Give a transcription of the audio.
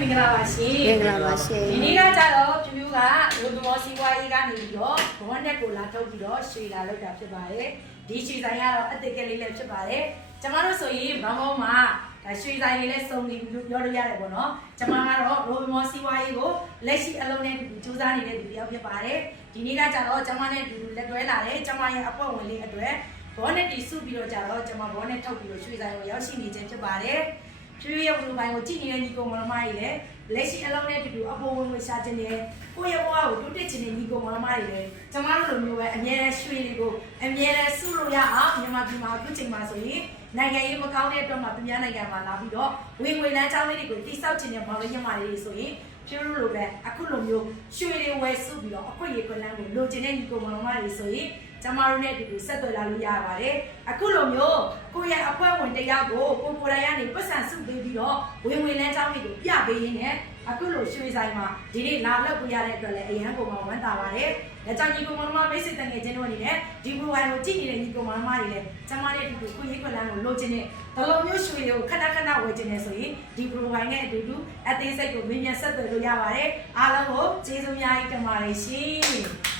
မင်္ဂလာပါရှင်ဒီနေ့ကကြတော့ဖြူဖြူကဘုံတော်စီးပွားရေးကနေပြီးတော့ဘောနဲ့ကိုလာထုတ်ပြီးတော့ရွှေလာလောက်တာဖြစ်ပါတယ်ဒီရွှေဆိုင်ကတော့အသစ်ကလေးလည်းဖြစ်ပါတယ်ကျမတို့ဆိုရင်ဘောင်းဘောင်းမှာရွှေဆိုင်တွေလည်းစုံနေပြီးပြောလို့ရတယ်ပေါ့နော်ကျမကတော့ဘုံတော်စီးပွားရေးကိုလက်ရှိအလုံးနဲ့စူးစမ်းနေတဲ့သူတယောက်ဖြစ်ပါတယ်ဒီနေ့ကကြတော့ကျမနဲ့တူလက်တွဲလာတယ်ကျမရဲ့အဖွဲ့ဝင်လေးအတွက်ဘောနဲ့တီစုပြီးတော့ကြတော့ကျမဘောနဲ့ထုတ်ပြီးတော့ရွှေဆိုင်ကိုရောက်ရှိနေခြင်းဖြစ်ပါတယ်ဖြူရဲ့ဘလူပိုင်းကိုကြည့်နေတဲ့ညီကောင်မမကြီးလည်းလက်ရှိအလုံးနဲ့တူအပေါ်ဝင်ဝင်ရှာခြင်းနဲ့ကိုယ့်ရဲ့ဘဝကိုတိုးတက်ခြင်းနဲ့ညီကောင်မမကြီးလည်းကျမတို့လိုမျိုးပဲအမြဲတမ်းရွှေတွေကိုအမြဲတမ်းစုလို့ရအောင်မြန်မာပြည်မှာအခုချိန်မှာဆိုရင်နိုင်ငံရေးမကောင်းတဲ့အတွက်မှပြည်နိုင်ငံမှာလာပြီးတော့ဝင်ငွေလမ်းကြောင်းလေးတွေကိုတိစောက်ခြင်းနဲ့ဘောလုံးညမာလေးတွေဆိုရင်ဖြူလိုပဲအခုလိုမျိုးရွှေတွေဝယ်စုပြီးတော့အခွင့်အရေးကွန်လန်းကိုလိုချင်တဲ့ညီကောင်မမကြီးဆိုရင်ကျမတို့နဲ့တူဆက်သွယ်လာလို့ရပါတယ်အခုလိုမျိုးကိုယ့်ရဲ့အဖွဲ့ဝင်တယောက်ကိုကိုယ်တိုင်ကနေပတ်စံစုပေးပြီးတော့ဝင်ဝင်လန်းကြောင်းတွေကိုပြပေးရင်းနဲ့အခုလိုရွှေဆိုင်မှာဒီနေ့လာလောက်ပြရတဲ့အတွက်လည်းအရန်ပုံမှန်ဝမ်းသာပါတယ်ဒါကြောင့်ညီကောင်မမိတ်ဆွေတငယ်ချင်းတို့အနေနဲ့ဒီပရိုဂရမ်ကိုကြည့်နေတဲ့ညီကောင်မတွေလည်းကျမနဲ့တူကိုရိတ်ခွက်လန်းကိုလိုချင်တဲ့ဘလိုမျိုးရွှေတွေကိုခဏခဏဝယ်ချင်နေဆိုရင်ဒီပရိုဂရမ်နဲ့အတူတူအသေးစိတ်ကိုမြင်မြန်ဆက်သွယ်လို့ရပါတယ်အားလုံးကိုကျေးဇူးများကြီးတင်ပါတယ်ရှင်